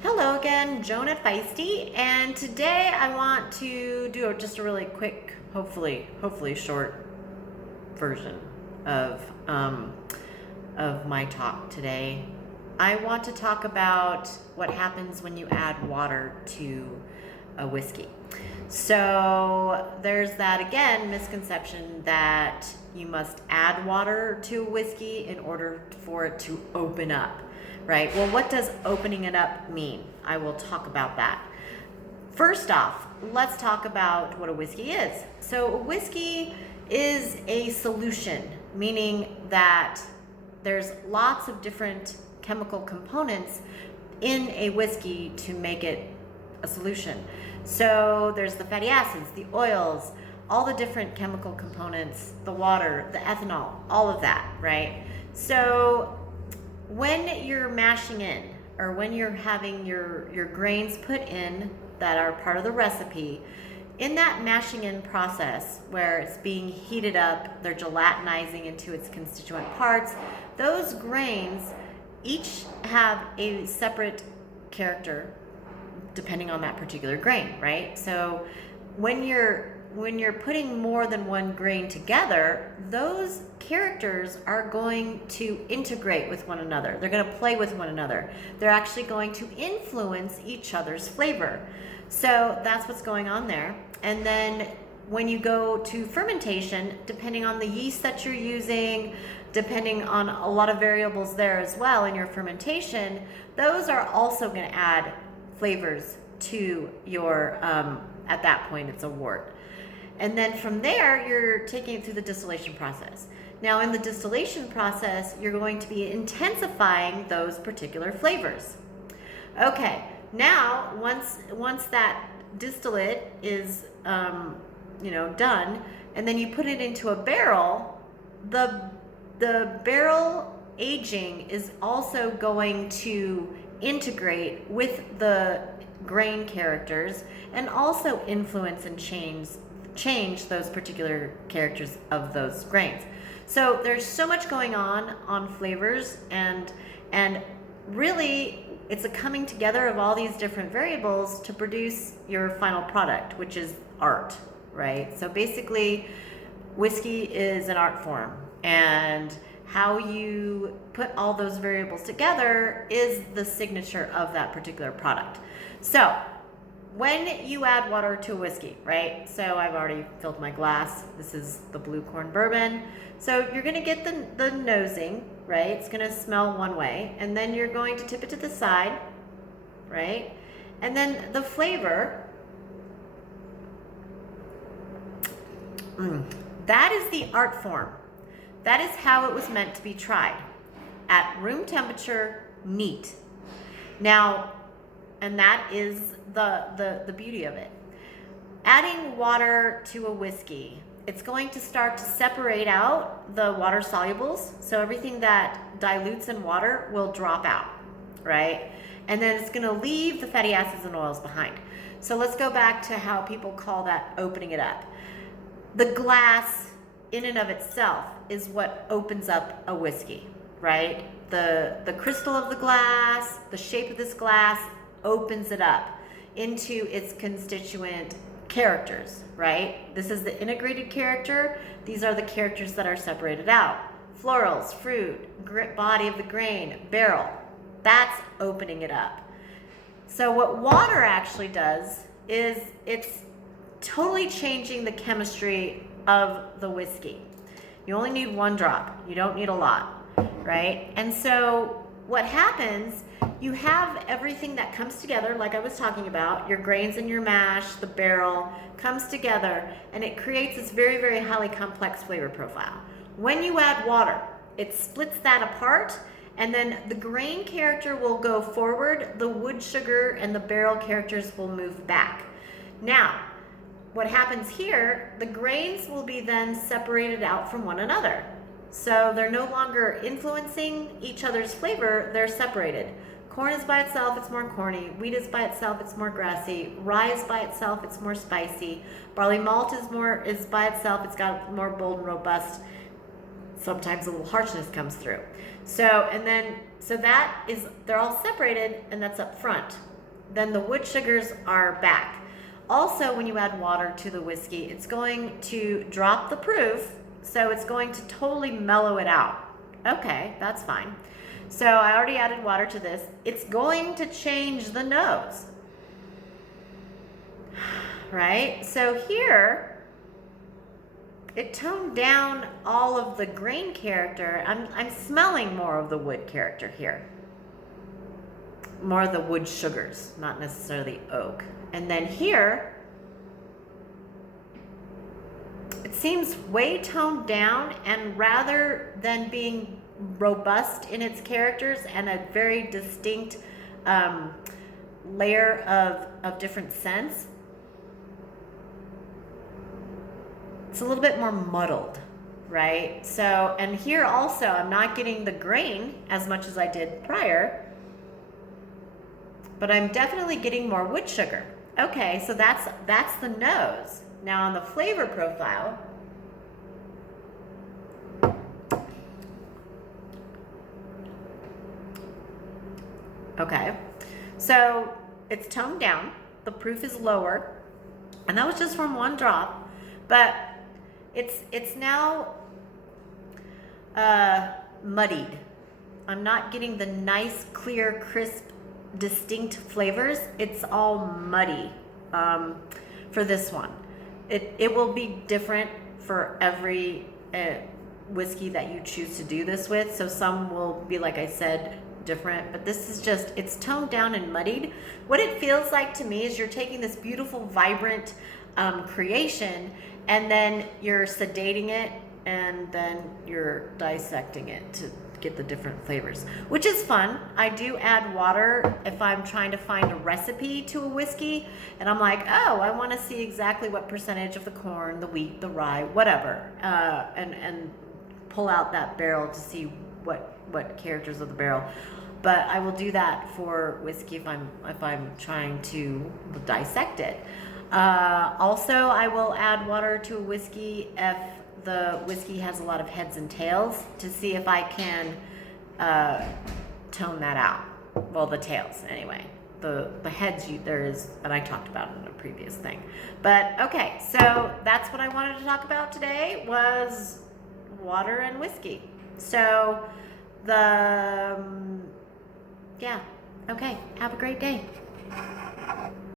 Hello again, Joan at Feisty, and today I want to do just a really quick, hopefully short version of my talk today. I want to talk about what happens when you add water to a whiskey. So there's that again misconception that you must add water to a whiskey in order for it to open up, right? Well, what does opening it up mean? I will talk about that. First off, let's talk about what a whiskey is. So a whiskey is a solution, meaning that there's lots of different chemical components in a whiskey to make it a solution. So there's the fatty acids, the oils, all the different chemical components, the water, the ethanol, all of that, right? So when you're mashing in, or when you're having your grains put in that are part of the recipe, in that mashing in process where it's being heated up, they're gelatinizing into its constituent parts, those grains each have a separate character depending on that particular grain, right? So when you're putting more than one grain together, those characters are going to integrate with one another. They're going to play with one another. They're actually going to influence each other's flavor. So that's what's going on there. And then when you go to fermentation, depending on the yeast that you're using, depending on a lot of variables there as well in your fermentation, those are also going to add flavors to your, at that point it's a wort. And then from there, you're taking it through the distillation process. Now in the distillation process, you're going to be intensifying those particular flavors. Okay, now once that distillate is done, and then you put it into a barrel, the barrel aging is also going to integrate with the grain characters and also influence and change those particular characters of those grains. So there's so much going on flavors, and really it's a coming together of all these different variables to produce your final product, which is art, right? So basically whiskey is an art form, and how you put all those variables together is the signature of that particular product. So when you add water to a whiskey, right? So I've already filled my glass. This is the Blue Corn Bourbon. So you're gonna get the nosing, right? It's gonna smell one way, and then you're going to tip it to the side, right? And then the flavor, that is the art form. That is how it was meant to be tried, at room temperature, neat. Now, and that is the beauty of it. Adding water to a whiskey, it's going to start to separate out the water solubles, so everything that dilutes in water will drop out, right? And then it's gonna leave the fatty acids and oils behind. So let's go back to how people call that opening it up. The glass in and of itself is what opens up a whiskey, right? The crystal of the glass, the shape of this glass opens it up into its constituent characters, right? This is the integrated character. These are the characters that are separated out. Florals, fruit, body of the grain, barrel. That's opening it up. So what water actually does is it's totally changing the chemistry of the whiskey. You only need one drop. You don't need a lot, right? And so what happens, you have everything that comes together, like I was talking about, your grains and your mash, the barrel, comes together, and it creates this very, very highly complex flavor profile. When you add water, it splits that apart, and then the grain character will go forward, the wood sugar and the barrel characters will move back. Now, what happens here, the grains will be then separated out from one another. So they're no longer influencing each other's flavor, they're separated. Corn is by itself, it's more corny. Wheat is by itself, it's more grassy. Rye is by itself, it's more spicy. Barley malt is by itself, it's got more bold and robust. Sometimes a little harshness comes through. So they're all separated, and that's up front. Then the wood sugars are back. Also, when you add water to the whiskey, it's going to drop the proof, so it's going to totally mellow it out. Okay, that's fine. So I already added water to this. It's going to change the nose, right? So here, it toned down all of the grain character. I'm smelling more of the wood character here. More of the wood sugars, not necessarily oak. And then here, it seems way toned down, and rather than being robust in its characters and a very distinct layer of different scents, it's a little bit more muddled, right? So, and here also, I'm not getting the grain as much as I did prior, but I'm definitely getting more wood sugar. Okay, so that's the nose. Now on the flavor profile, okay, so it's toned down, the proof is lower, and that was just from one drop, but it's now muddied. I'm not getting the nice, clear, crisp, distinct flavors. It's all muddy for this one. It will be different for every whiskey that you choose to do this with. So some will be, like I said, different, but this is just, it's toned down and muddied. What it feels like to me is you're taking this beautiful, vibrant creation, and then you're sedating it, and then you're dissecting it to get the different flavors, which is fun. I do add water if I'm trying to find a recipe to a whiskey, and I'm like, oh, I want to see exactly what percentage of the corn, the wheat, the rye, whatever, and pull out that barrel to see what characters of the barrel. But I will do that for whiskey if I'm trying to dissect it. Also, I will add water to a whiskey if the whiskey has a lot of heads and tails, to see if I can tone that out. Well, the tails anyway. The heads, there is, and I talked about it in a previous thing. But okay, so that's what I wanted to talk about today, was water and whiskey. So yeah, okay, have a great day.